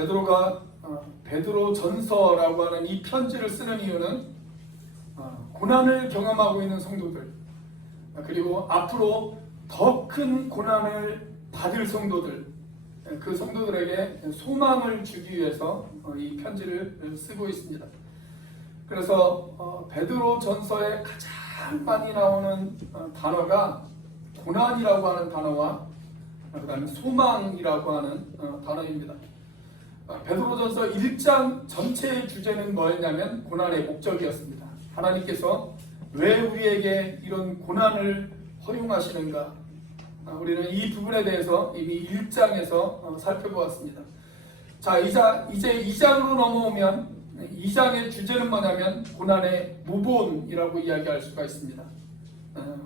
베드로가 베드로 전서라고 하는 이 편지를 쓰는 이유는 고난을 경험하고 있는 성도들, 그리고 앞으로 더 큰 고난을 받을 성도들, 그 성도들에게 소망을 주기 위해서 이 편지를 쓰고 있습니다. 그래서 베드로 전서에 가장 많이 나오는 단어가 고난이라고 하는 단어와 그 다음에 소망이라고 하는 단어입니다. 베드로전서 1장 전체의 주제는 뭐였냐면 고난의 목적이었습니다. 하나님께서 왜 우리에게 이런 고난을 허용하시는가? 우리는 이 부분에 대해서 이미 1장에서 살펴보았습니다. 자, 이제 2장으로 넘어오면 2장의 주제는 뭐냐면 고난의 모본이라고 이야기할 수가 있습니다.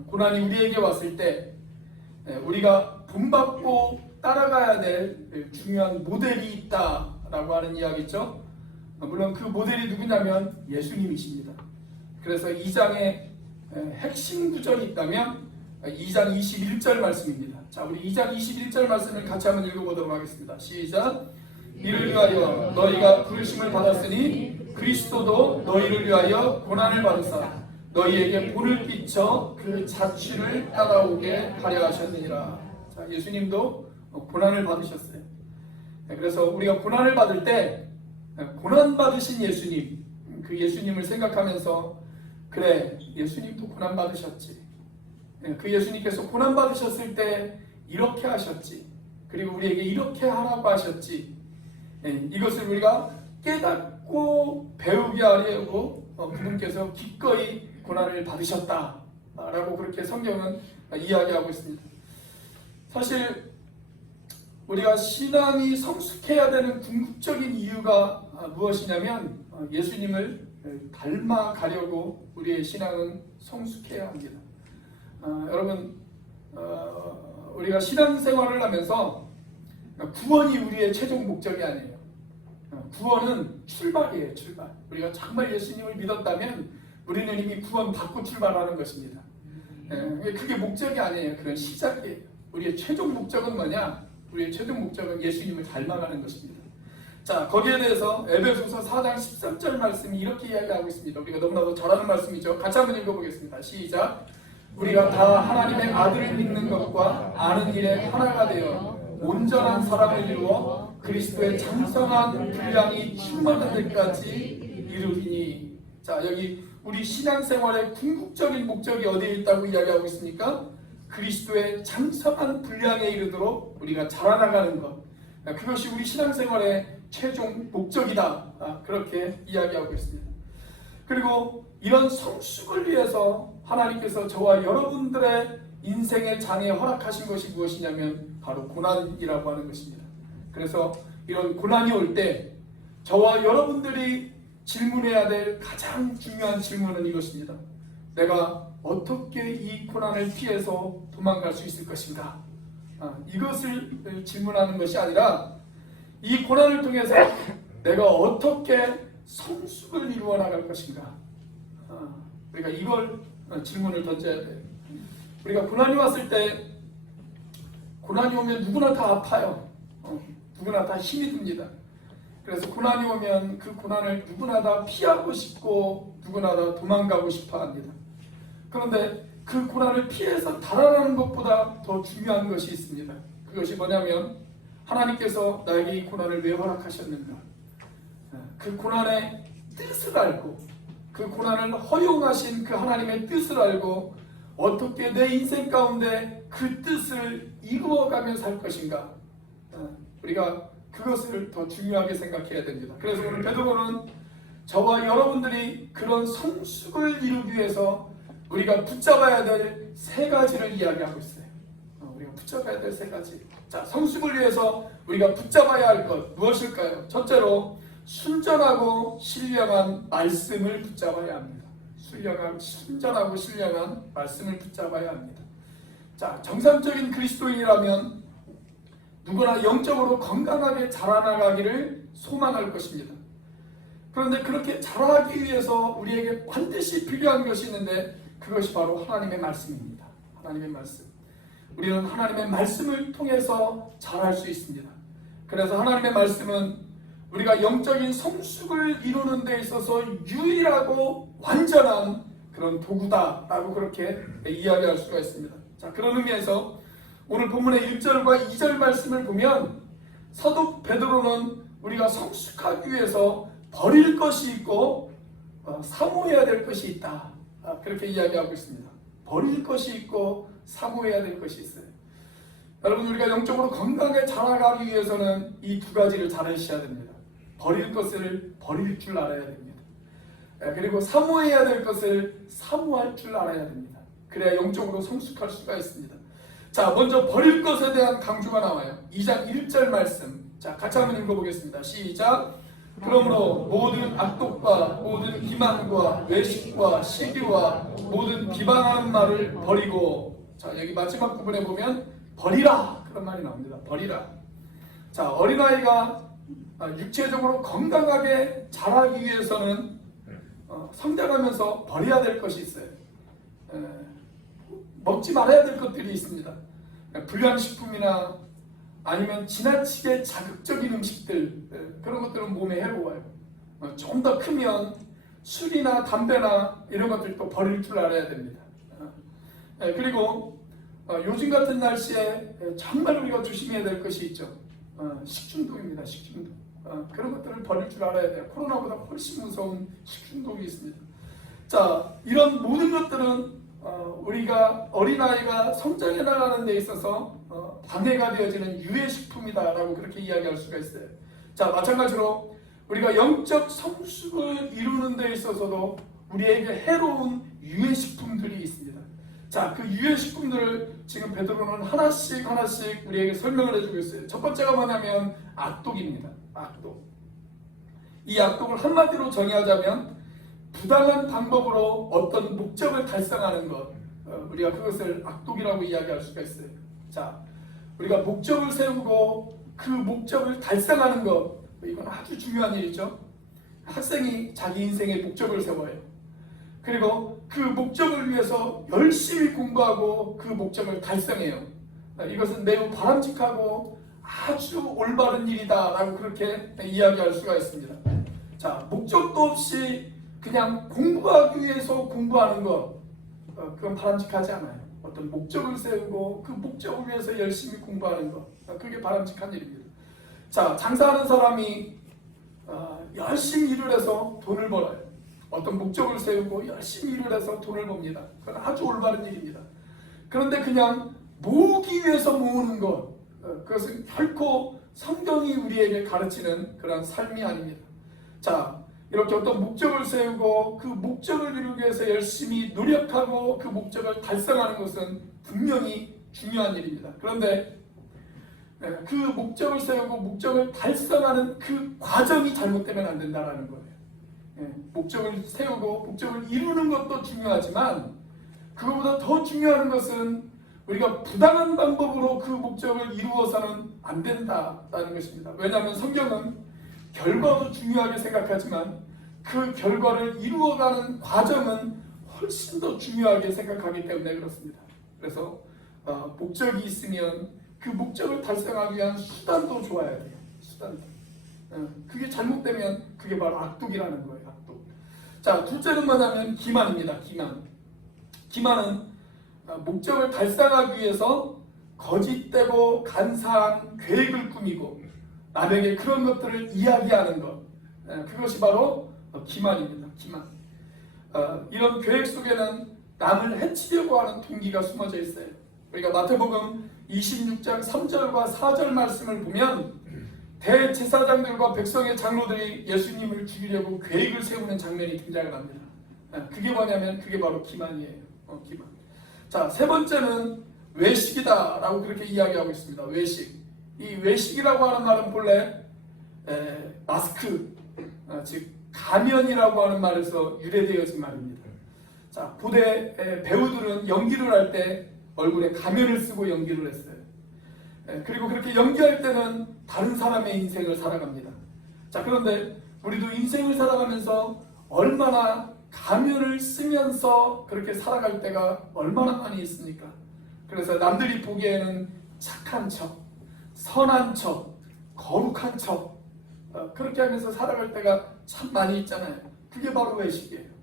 고난이 우리에게 왔을 때 우리가 본받고 따라가야 될 중요한 모델이 있다라고 하는 이야기죠. 물론 그 모델이 누구냐면 예수님이십니다. 그래서 2장의 핵심 구절이 있다면 2장 21절 말씀입니다. 자, 우리 2장 21절 말씀을 같이 한번 읽어보도록 하겠습니다. 시작. 이를 위하여 너희가 부르심을 받았으니 그리스도도 너희를 위하여 고난을 받으사 너희에게 본을 끼쳐 그 자취를 따라오게 하려 하셨느니라. 자, 예수님도 고난을 받으셨어요. 그래서 우리가 고난을 받을 때 고난 받으신 예수님, 그 예수님을 생각하면서 그래, 예수님도 고난 받으셨지. 그 예수님께서 고난 받으셨을 때 이렇게 하셨지. 그리고 우리에게 이렇게 하라고 하셨지. 이것을 우리가 깨닫고 배우게 하려고 그분께서 기꺼이 고난을 받으셨다라고 그렇게 성경은 이야기하고 있습니다. 사실 우리가 신앙이 성숙해야 되는 궁극적인 이유가 무엇이냐면 예수님을 닮아가려고 우리의 신앙은 성숙해야 합니다. 여러분, 우리가 신앙생활을 하면서 구원이 우리의 최종 목적이 아니에요. 구원은 출발이에요. 출발. 우리가 정말 예수님을 믿었다면 우리는 이미 구원 받고 출발하는 것입니다. 그게 목적이 아니에요. 그건 시작이에요. 우리의 최종 목적은 뭐냐? 우리의 최종 목적은 예수님을 닮아가는 것입니다. 자, 거기에 대해서 에베소서 4장 13절 말씀이 이렇게 이야기하고 있습니다. 우리가 너무나도 잘 아는 말씀이죠. 같이 한번 읽어보겠습니다. 시작. 우리가 다 하나님의 아들을 믿는 것과 아는 일에 하나가 되어 온전한 사람을 이루어 그리스도의 장성한 분량이 충만한 데까지 이르리니. 자, 여기 우리 신앙생활의 궁극적인 목적이 어디에 있다고 이야기하고 있습니까? 그리스도의 장성한 분량에 이르도록 우리가 자라나가는 것, 그것이 우리 신앙생활의 최종 목적이다. 그렇게 이야기하고 있습니다. 그리고 이런 성숙을 위해서 하나님께서 저와 여러분들의 인생의 장에 허락하신 것이 무엇이냐면 바로 고난이라고 하는 것입니다. 그래서 이런 고난이 올 때 저와 여러분들이 질문해야 될 가장 중요한 질문은 이것입니다. 내가 어떻게 이 고난을 피해서 도망갈 수 있을 것인가? 이것을 질문하는 것이 아니라 이 고난을 통해서 내가 어떻게 성숙을 이루어 나갈 것인가? 우리가 이걸 질문을 던져야 돼요. 우리가 고난이 왔을 때, 고난이 오면 누구나 다 아파요. 누구나 다 힘이 듭니다. 그래서 고난이 오면 그 고난을 누구나 다 피하고 싶고 누구나 다 도망가고 싶어 합니다. 그런데 그 고난을 피해서 달아나는 것보다 더 중요한 것이 있습니다. 그것이 뭐냐면 하나님께서 나에게 이 고난을 왜 허락하셨는가? 그 고난의 뜻을 알고 그 고난을 허용하신 그 하나님의 뜻을 알고 어떻게 내 인생 가운데 그 뜻을 이루어가며 살 것인가? 우리가 그것을 더 중요하게 생각해야 됩니다. 그래서 오늘 베드로는 저와 여러분들이 그런 성숙을 이루기 위해서 우리가 붙잡아야 될 세 가지를 이야기하고 있어요. 우리가 붙잡아야 될 세 가지. 자, 성숙을 위해서 우리가 붙잡아야 할 것 무엇일까요? 첫째로 순전하고 신령한 말씀을 붙잡아야 합니다. 순전하고 신령한 말씀을 붙잡아야 합니다. 자, 정상적인 그리스도인이라면 누구나 영적으로 건강하게 자라나가기를 소망할 것입니다. 그런데 그렇게 자라기 위해서 우리에게 반드시 필요한 것이 있는데 그것이 바로 하나님의 말씀입니다. 하나님의 말씀. 우리는 하나님의 말씀을 통해서 자랄 수 있습니다. 그래서 하나님의 말씀은 우리가 영적인 성숙을 이루는 데 있어서 유일하고 완전한 그런 도구다라고 그렇게 이야기할 수가 있습니다. 자, 그런 의미에서 오늘 본문의 1절과 2절 말씀을 보면 사도 베드로는 우리가 성숙하기 위해서 버릴 것이 있고 사모해야 될 것이 있다, 그렇게 이야기하고 있습니다. 버릴 것이 있고 사모해야 될 것이 있어요. 여러분, 우리가 영적으로 건강하게 자라가기 위해서는 이 두 가지를 잘 하셔야 됩니다. 버릴 것을 버릴 줄 알아야 됩니다. 그리고 사모해야 될 것을 사모할 줄 알아야 됩니다. 그래야 영적으로 성숙할 수가 있습니다. 자, 먼저 버릴 것에 대한 강조가 나와요. 2장 1절 말씀. 자, 같이 한번 읽어보겠습니다. 시작. 그러므로 모든 악독과 모든 기만과 외식과 시기와 모든 비방하는 말을 버리고, 자, 여기 마지막 부분에 보면 버리라, 그런 말이 나옵니다. 버리라. 자, 어린아이가 육체적으로 건강하게 자라기 위해서는 성장하면서 버려야 될 것이 있어요. 먹지 말아야 될 것들이 있습니다. 불량식품이나 아니면 지나치게 자극적인 음식들, 그런 것들은 몸에 해로워요. 좀 더 크면 술이나 담배나 이런 것들도 버릴 줄 알아야 됩니다. 그리고 요즘 같은 날씨에 정말 우리가 조심해야 될 것이 있죠. 식중독입니다. 식중독. 그런 것들을 버릴 줄 알아야 돼요. 코로나보다 훨씬 무서운 식중독이 있습니다. 자, 이런 모든 것들은 우리가 어린아이가 성장해 나가는 데 있어서 방해가 되어지는 유해식품이다라고 그렇게 이야기할 수가 있어요. 자, 마찬가지로 우리가 영적 성숙을 이루는 데 있어서도 우리에게 해로운 유해식품들이 있습니다. 자, 그 유해식품들을 지금 베드로는 하나씩 우리에게 설명을 해주고 있어요. 첫 번째가 뭐냐면 악독입니다. 악독. 이 악독을 한마디로 정의하자면 부당한 방법으로 어떤 목적을 달성하는 것, 우리가 그것을 악독이라고 이야기할 수가 있어요. 자, 우리가 목적을 세우고 그 목적을 달성하는 것, 이건 아주 중요한 일이죠. 학생이 자기 인생의 목적을 세워요. 그리고 그 목적을 위해서 열심히 공부하고 그 목적을 달성해요. 이것은 매우 바람직하고 아주 올바른 일이다라고 그렇게 이야기할 수가 있습니다. 자, 목적도 없이 그냥 공부하기 위해서 공부하는 것, 그건 바람직하지 않아요. 어떤 목적을 세우고 그 목적을 위해서 열심히 공부하는 것, 그게 바람직한 일입니다. 자, 장사하는 사람이 열심히 일을 해서 돈을 벌어요. 어떤 목적을 세우고 열심히 일을 해서 돈을 법니다. 그건 아주 올바른 일입니다. 그런데 그냥 모으기 위해서 모으는 것, 그것은 결코 성경이 우리에게 가르치는 그런 삶이 아닙니다. 자, 이렇게 어떤 목적을 세우고 그 목적을 이루기 위해서 열심히 노력하고 그 목적을 달성하는 것은 분명히 중요한 일입니다. 그런데 그 목적을 세우고 목적을 달성하는 그 과정이 잘못되면 안 된다는 거예요. 목적을 세우고 목적을 이루는 것도 중요하지만 그것보다 더 중요한 것은 우리가 부당한 방법으로 그 목적을 이루어서는 안 된다는 것입니다. 왜냐하면 성경은 결과도 중요하게 생각하지만 그 결과를 이루어가는 과정은 훨씬 더 중요하게 생각하기 때문에 그렇습니다. 그래서 목적이 있으면 그 목적을 달성하기 위한 수단도 좋아야 돼요. 수단도. 그게 잘못되면 그게 바로 악독이라는 거예요. 악독. 자, 둘째는 뭐냐면 기만입니다. 기만은 목적을 달성하기 위해서 거짓되고 간사한 계획을 꾸미고 남에게 그런 것들을 이야기하는 것, 그것이 바로 기만입니다. 기만. 이런 계획 속에는 남을 해치려고 하는 동기가 숨어져 있어요. 우리가 마태복음 26장 3절과 4절 말씀을 보면 대제사장들과 백성의 장로들이 예수님을 죽이려고 계획을 세우는 장면이 등장을 합니다. 그게 뭐냐면 그게 바로 기만이에요. 기만. 자, 세 번째는 외식이다라고 그렇게 이야기하고 있습니다. 외식. 이 외식이라고 하는 말은 본래 마스크, 즉 가면이라고 하는 말에서 유래되어진 말입니다. 자, 고대 배우들은 연기를 할 때 얼굴에 가면을 쓰고 연기를 했어요. 그리고 그렇게 연기할 때는 다른 사람의 인생을 살아갑니다. 자, 그런데 우리도 인생을 살아가면서 얼마나 가면을 쓰면서 그렇게 살아갈 때가 얼마나 많이 있습니까? 그래서 남들이 보기에는 착한 척, 선한 척, 거룩한 척, 그렇게 하면서 살아갈 때가 참 많이 있잖아요. 그게 바로 외식이에요.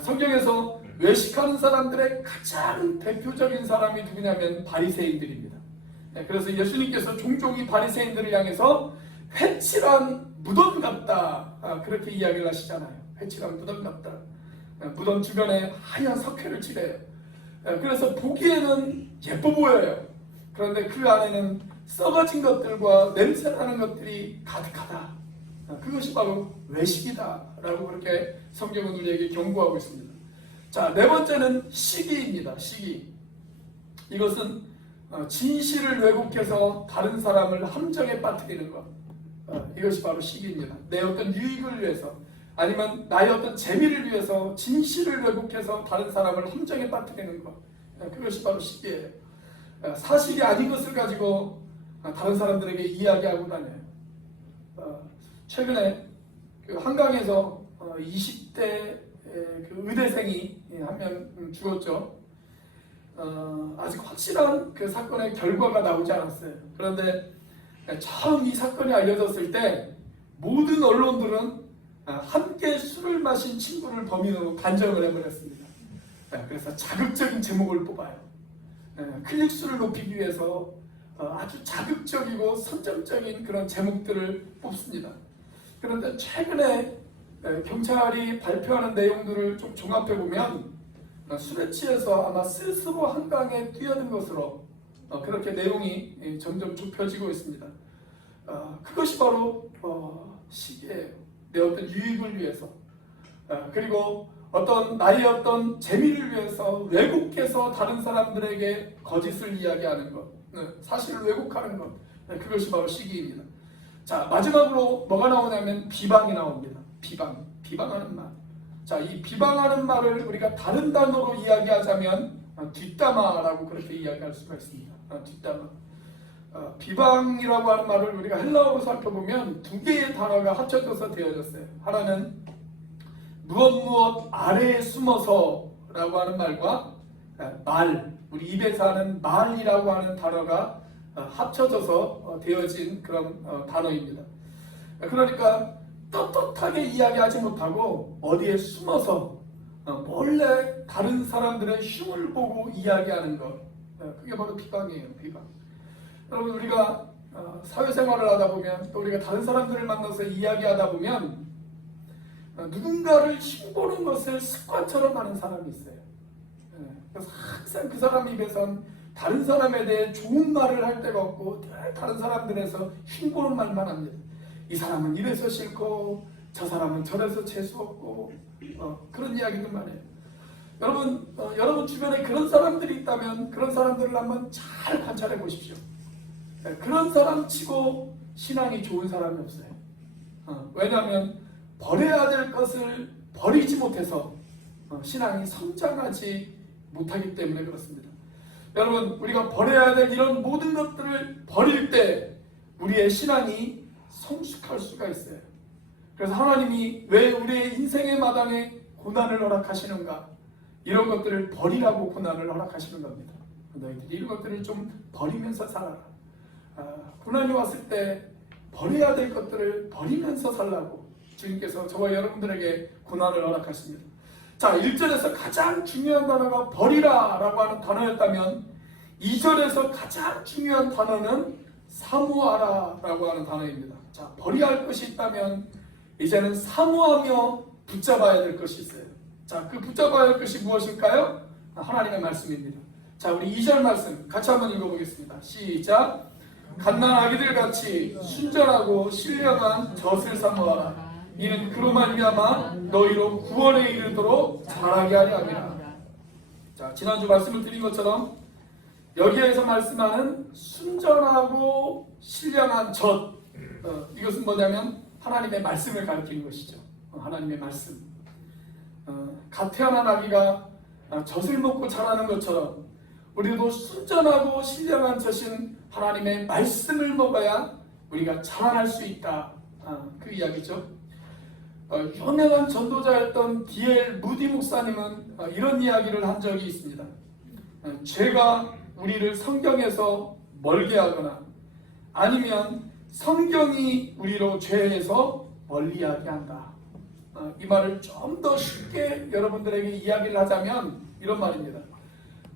성경에서 외식하는 사람들의 가장 대표적인 사람이 누구냐면 바리새인들입니다. 그래서 예수님께서 종종 이 바리새인들을 향해서 회칠한 무덤 같다, 그렇게 이야기를 하시잖아요. 회칠한 무덤 같다. 무덤 주변에 하얀 석회를 칠해요. 그래서 보기에는 예뻐 보여요. 그런데 그 안에는 썩어진 것들과 냄새나는 것들이 가득하다. 그것이 바로 외식이다 라고 그렇게 성경은 우리에게 경고하고 있습니다. 자, 네 번째는 시기입니다. 시기. 이것은 진실을 왜곡해서 다른 사람을 함정에 빠뜨리는 것. 이것이 바로 시기입니다. 내 어떤 유익을 위해서, 아니면 나의 어떤 재미를 위해서 진실을 왜곡해서 다른 사람을 함정에 빠뜨리는 것. 그것이 바로 시기예요. 사실이 아닌 것을 가지고 다른 사람들에게 이야기하고 다녀요. 최근에 그 한강에서 20대 그 의대생이 한 명 죽었죠. 아직 확실한 그 사건의 결과가 나오지 않았어요. 그런데 처음 이 사건이 알려졌을 때 모든 언론들은 함께 술을 마신 친구를 범인으로 단정을 해버렸습니다. 그래서 자극적인 제목을 뽑아요. 클릭수를 높이기 위해서 아주 자극적이고 선정적인 그런 제목들을 뽑습니다. 그런데 최근에 경찰이 발표하는 내용들을 좀 종합해보면 술에 취해서 아마 스스로 한강에 뛰어든 것으로 그렇게 내용이 점점 좁혀지고 있습니다. 그것이 바로 시기예요. 내 어떤 유익을 위해서, 그리고 나의 어떤 재미를 위해서 왜곡해서 다른 사람들에게 거짓을 이야기하는 것, 사실을 왜곡하는 것, 그것이 바로 시기입니다. 자, 마지막으로 뭐가 나오냐면 비방이 나옵니다. 비방하는 말. 자, 이 비방하는 말을 우리가 다른 단어로 이야기하자면 뒷담화라고 그렇게 이야기할 수가 있습니다. 뒷담화. 비방이라고 하는 말을 우리가 헬라어로 살펴보면 두 개의 단어가 합쳐져서 되어졌어요. 하나는 무엇 아래에 숨어서 라고 하는 말과 말, 우리 입에서 하는 말이라고 하는 단어가 합쳐져서 되어진 그런 단어입니다. 그러니까 떳떳하게 이야기하지 못하고 어디에 숨어서 몰래 다른 사람들의 흉을 보고 이야기하는 것, 그게 바로 비방이에요. 비방. 여러분, 우리가 사회생활을 하다 보면, 또 우리가 다른 사람들을 만나서 이야기하다 보면 누군가를 흉보는 것을 습관처럼 하는 사람이 있어요. 그래서 항상 그 사람 입에선 다른 사람에 대해 좋은 말을 할 데가 없고 다른 사람들에서 흉보는 말만 합니다. 이 사람은 이래서 싫고 저 사람은 저래서 재수없고 그런 이야기들만 해요. 여러분 주변에 그런 사람들이 있다면 그런 사람들을 한번 잘 관찰해 보십시오. 그런 사람 치고 신앙이 좋은 사람이 없어요. 왜냐하면 버려야 될 것을 버리지 못해서 신앙이 성장하지 못하기 때문에 그렇습니다. 여러분, 우리가 버려야 될 이런 모든 것들을 버릴 때 우리의 신앙이 성숙할 수가 있어요. 그래서 하나님이 왜 우리의 인생의 마당에 고난을 허락하시는가? 이런 것들을 버리라고 고난을 허락하시는 겁니다. 너희들이 이런 것들을 좀 버리면서 살아라. 고난이 왔을 때 버려야 될 것들을 버리면서 살라고 주님께서 저와 여러분들에게 고난을 허락하십니다. 자, 1절에서 가장 중요한 단어가 버리라 라고 하는 단어였다면 2절에서 가장 중요한 단어는 사모하라 라고 하는 단어입니다. 자, 버려야 할 것이 있다면 이제는 사모하며 붙잡아야 될 것이 있어요. 자, 그 붙잡아야 할 것이 무엇일까요? 하나님의 말씀입니다. 자, 우리 2절 말씀 같이 한번 읽어보겠습니다. 시작. 갓난아기들 같이 순전하고 신령한 젖을 사모하라. 이는 그로 말미암아 너희로 구원에 이르도록 자라게 하려 함이라. 자, 지난주 말씀을 드린 것처럼 여기에서 말씀하는 순전하고 신령한 젖, 이것은 뭐냐면 하나님의 말씀을 가리키는 것이죠. 하나님의 말씀. 갓 태어난 아기가 젖을 먹고 자라는 것처럼 우리도 순전하고 신령한 젖인 하나님의 말씀을 먹어야 우리가 자라날 수 있다. 그 이야기죠. 유명한 전도자였던 D.L. 무디 목사님은 이런 이야기를 한 적이 있습니다. 죄가 우리를 성경에서 멀게 하거나 아니면 성경이 우리로 죄에서 멀리하게 한다. 이 말을 좀 더 쉽게 여러분들에게 이야기를 하자면 이런 말입니다.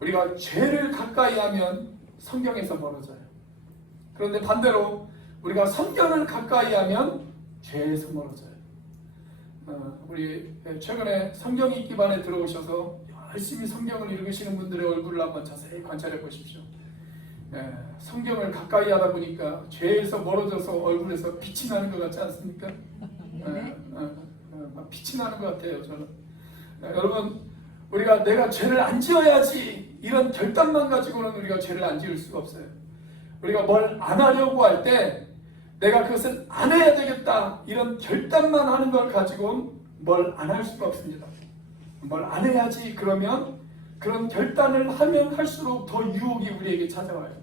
우리가 죄를 가까이 하면 성경에서 멀어져요. 그런데 반대로 우리가 성경을 가까이 하면 죄에서 멀어져요. 우리 최근에 성경 읽기 반에 들어오셔서 열심히 성경을 읽으시는 분들의 얼굴을 한번 자세히 관찰해 보십시오. 성경을 가까이 하다 보니까 죄에서 멀어져서 얼굴에서 빛이 나는 것 같지 않습니까? 빛이 나는 것 같아요. 저는 여러분, 우리가 내가 죄를 안 지어야지 이런 결단만 가지고는 우리가 죄를 안 지을 수가 없어요. 우리가 뭘 안 하려고 할 때 내가 그것을 안 해야 되겠다 이런 결단만 하는 걸 가지고는 뭘 안 할 수가 없습니다. 뭘 안 해야지 그러면 그런 결단을 하면 할수록 더 유혹이 우리에게 찾아와요.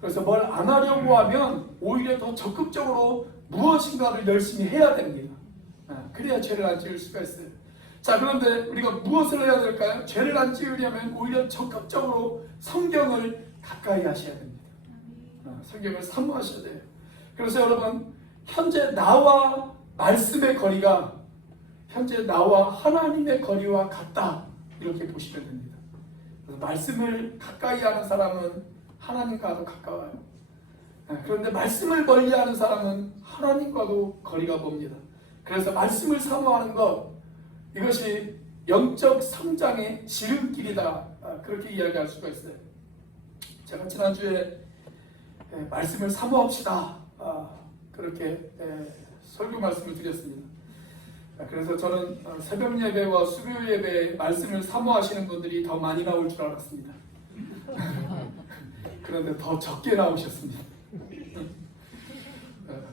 그래서 뭘 안 하려고 하면 오히려 더 적극적으로 무엇인가를 열심히 해야 됩니다. 그래야 죄를 안 지을 수가 있어요. 자, 그런데 우리가 무엇을 해야 될까요? 죄를 안 지으려면 오히려 적극적으로 성경을 가까이 하셔야 됩니다. 성경을 사모하셔야 돼요. 그래서 여러분, 현재 나와 말씀의 거리가 현재 나와 하나님의 거리와 같다, 이렇게 보시면 됩니다. 그래서 말씀을 가까이 하는 사람은 하나님과도 가까워요. 그런데 말씀을 멀리하는 사람은 하나님과도 거리가 멉니다. 그래서 말씀을 사모하는 것, 이것이 영적 성장의 지름길이다, 그렇게 이야기할 수가 있어요. 제가 지난주에 말씀을 사모합시다, 그렇게 설교 말씀을 드렸습니다. 그래서 저는 새벽 예배와 수요일 예배에 말씀을 사모하시는 분들이 더 많이 나올 줄 알았습니다. 그런데 더 적게 나오셨습니다.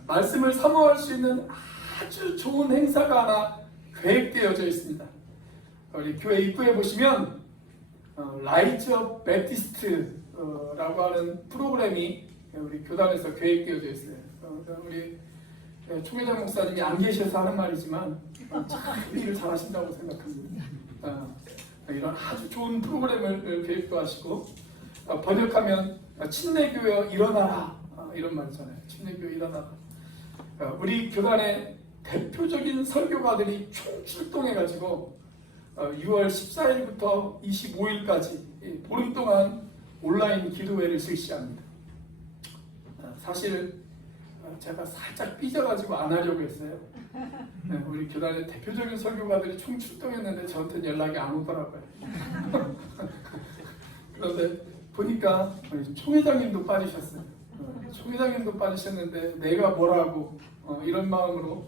말씀을 사모할 수 있는 아주 좋은 행사가 하나 계획되어져 있습니다. 우리 교회 입구에 보시면 라이즈 업 배티스트라고 하는 프로그램이 우리 교단에서 계획되어져 있어요. 우리 총회장 목사님이 안 계셔서 하는 말이지만 참 일을 잘하신다고 생각합니다. 이런 아주 좋은 프로그램을 계획도 하시고, 번역하면 침례교회 일어나라, 이런 말이잖아요. 침례교회 일어나라. 우리 교단의 대표적인 설교가들이 총출동해가지고 6월 14일부터 25일까지 보름 동안 온라인 기도회를 실시합니다. 사실 제가 살짝 삐져가지고 안 하려고 했어요. 우리 교단의 대표적인 설교가들이 총출동했는데 저한테는 연락이 안 오더라고요. 그런데 보니까 총회장님도 빠지셨어요. 총회장님도 빠지셨는데 내가 뭐라고, 이런 마음으로,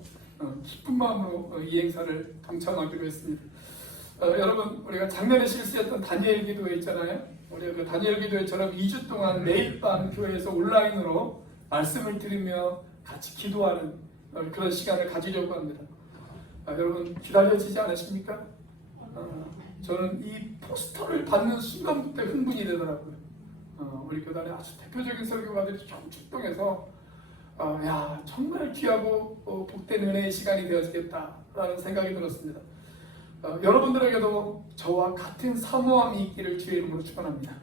기쁜 마음으로 이 행사를 동참하기로 했습니다. 여러분, 우리가 작년에 실시했던 다니엘 기도회 있잖아요. 우리가 그 다니엘 기도회처럼 2주 동안 매일 밤 교회에서 온라인으로 말씀을 들으며 같이 기도하는 그런 시간을 가지려고 합니다. 여러분, 기다려지지 않으십니까? 저는 이 포스터를 받는 순간부터 흥분이 되더라고요. 우리 교단의 아주 대표적인 설교가들이 출동해서 야, 정말 귀하고 복된 은혜의 시간이 되어지겠다라는 생각이 들었습니다. 여러분들에게도 저와 같은 사모함이 있기를 주의 이름으로 축원합니다.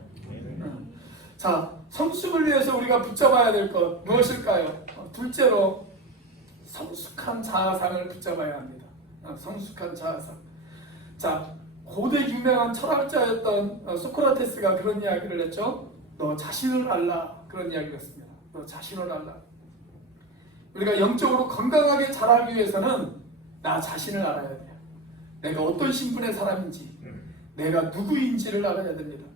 자, 성숙을 위해서 우리가 붙잡아야 될 것 무엇일까요? 둘째로 성숙한 자아상을 붙잡아야 합니다. 성숙한 자아상. 자, 고대 유명한 철학자였던 소크라테스가 그런 이야기를 했죠. 너 자신을 알라, 그런 이야기를 했습니다. 너 자신을 알라. 우리가 영적으로 건강하게 자라기 위해서는 나 자신을 알아야 돼요. 내가 어떤 신분의 사람인지, 내가 누구인지를 알아야 됩니다.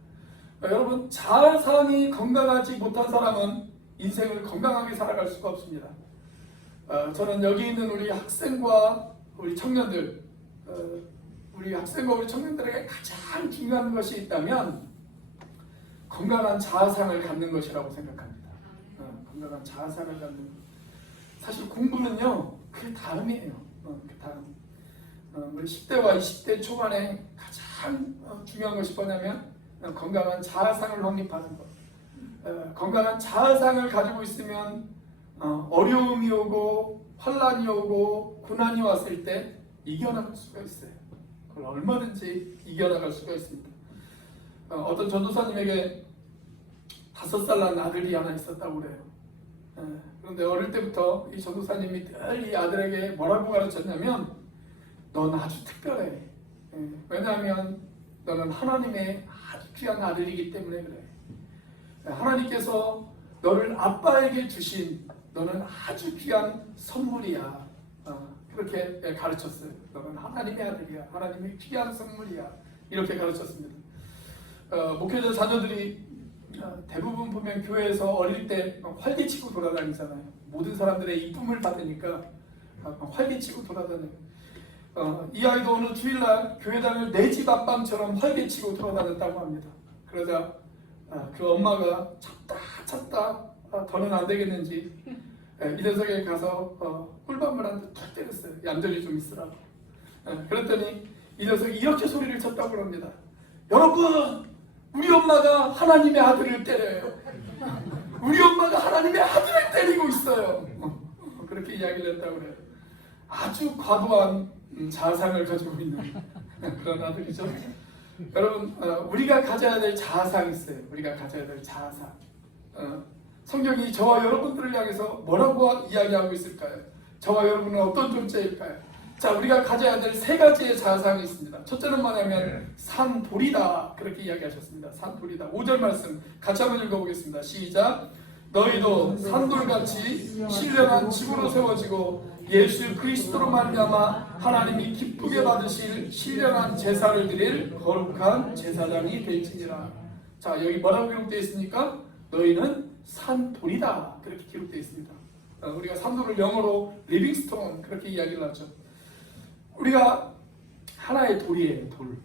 여러분, 자아상이 건강하지 못한 사람은 인생을 건강하게 살아갈 수가 없습니다. 저는 여기 있는 우리 학생과 우리 청년들, 우리 학생과 우리 청년들에게 가장 중요한 것이 있다면 건강한 자아상을 갖는 것이라고 생각합니다. 건강한 자아상을 갖는 것. 사실 공부는요, 그 다음이에요. 그 다음. 우리 10대와 20대 초반에 가장 중요한 것이 뭐냐면 건강한 자아상을 확립하는 것. 건강한 자아상을 가지고 있으면 어려움이 오고 환란이 오고 고난이 왔을 때 이겨나갈 수가 있어요. 그걸 얼마든지 이겨나갈 수가 있습니다. 어떤 전도사님에게 5살 난 아들이 하나 있었다고 그래요. 그런데 어릴 때부터 이 전도사님이 늘 이 아들에게 뭐라고 가르쳤냐면 넌 아주 특별해. 왜냐하면 너는 하나님의 아주 귀한 아들이기 때문에 그래. 하나님께서 너를 아빠에게 주신 너는 아주 귀한 선물이야. 그렇게 가르쳤어요. 너는 하나님의 아들이야. 하나님의 귀한 선물이야. 이렇게 가르쳤습니다. 목회자 자녀들이 대부분 보면 교회에서 어릴 때 활개치고 돌아다니잖아요. 모든 사람들의 이쁨을 받으니까 활개치고 돌아다녀요. 이 아이도 어느 주일날 교회당을 내 집 앞방처럼 활개치고 돌아다녔다고 합니다. 그러자 그 엄마가 찾다 더는 안 되겠는지 이 녀석에 가서 꿀밤을 한 대 툭 때렸어요. 얌전히 좀 있으라고. 그랬더니 이 녀석이 이렇게 소리를 쳤다고 합니다. 여러분, 우리 엄마가 하나님의 아들을 때려요. 우리 엄마가 하나님의 아들을 때리고 있어요. 그렇게 이야기를 했다고 그래요. 아주 과도한 자상을 가지고 있는 그런 아들이죠. 여러분, 우리가 가져야 될 자아상이 있어요. 우리가 가져야 될 자아상. 성경이 저와 여러분들을 향해서 뭐라고 이야기하고 있을까요? 저와 여러분은 어떤 존재일까요? 자, 우리가 가져야 될 세 가지의 자아상이 있습니다. 첫째는 뭐냐면 산돌이다. 그렇게 이야기하셨습니다. 산돌이다. 5절 말씀 같이 한번 읽어보겠습니다. 시작. 너희도 산돌같이 신령한 집으로 세워지고 예수 그리스도로 말미암아 하나님이 기쁘게 받으실 신령한 제사를 드릴 거룩한 제사장이 될지니라. 자, 여기 뭐라고 기록되어 있습니까? 너희는 산돌이다. 그렇게 기록되어 있습니다. 우리가 산돌을 영어로 리빙스톤 그렇게 이야기를 하죠. 우리가 하나의 돌이에요. 돌.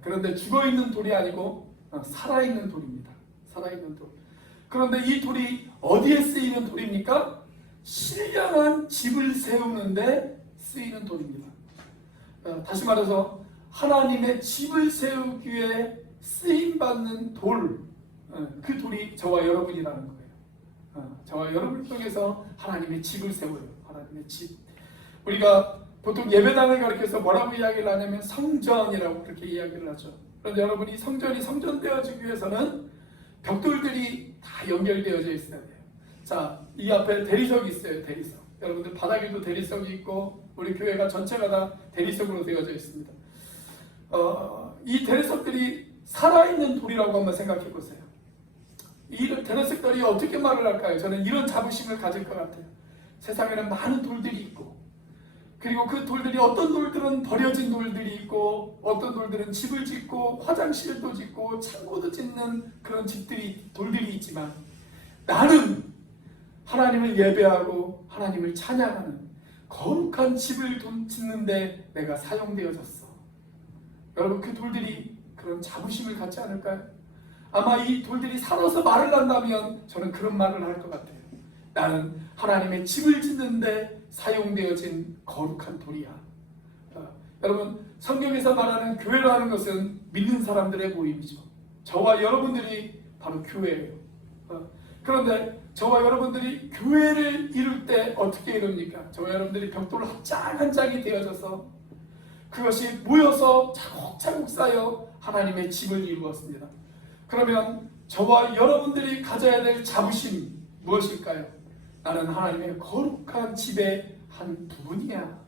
그런데 죽어있는 돌이 아니고 살아있는 돌입니다. 살아있는 돌. 그런데 이 돌이 어디에 쓰이는 돌입니까? 신령한 집을 세우는데 쓰이는 돌입니다. 다시 말해서 하나님의 집을 세우기 위해 쓰임받는 돌, 그 돌이 저와 여러분이라는 거예요. 저와 여러분을 통해서 하나님의 집을 세워요. 하나님의 집. 우리가 보통 예배당을 가리켜서 뭐라고 이야기를 하냐면 성전이라고 그렇게 이야기를 하죠. 그런데 여러분, 이 성전이 성전되어지기 위해서는 벽돌들이 다 연결되어져 있어야 돼요. 자, 이 앞에 대리석이 있어요. 대리석. 여러분들 바닥에도 대리석이 있고 우리 교회가 전체가 다 대리석으로 되어져 있습니다. 이 대리석들이 살아있는 돌이라고 한번 생각해 보세요. 이 대리석들이 어떻게 말을 할까요? 저는 이런 자부심을 가질 것 같아요. 세상에는 많은 돌들이 있고, 그리고 그 돌들이 어떤 돌들은 버려진 돌들이 있고, 어떤 돌들은 집을 짓고 화장실도 짓고 창고도 짓는 그런 돌들이 있지만, 나는 하나님을 예배하고 하나님을 찬양하는 거룩한 집을 짓는데 내가 사용되어졌어. 여러분, 그 돌들이 그런 자부심을 갖지 않을까요? 아마 이 돌들이 살아서 말을 한다면 저는 그런 말을 할 것 같아요. 나는 하나님의 집을 짓는데 사용되어진 거룩한 돌이야. 여러분, 성경에서 말하는 교회라는 것은 믿는 사람들의 모임이죠. 저와 여러분들이 바로 교회예요. 그런데 저와 여러분들이 교회를 이룰 때 어떻게 이룹니까? 저와 여러분들이 벽돌 한 장 한 장이 되어져서 그것이 모여서 차곡차곡 쌓여 하나님의 집을 이루었습니다. 그러면 저와 여러분들이 가져야 될 자부심이 무엇일까요? 나는 하나님의 거룩한 집의 한 부분이야.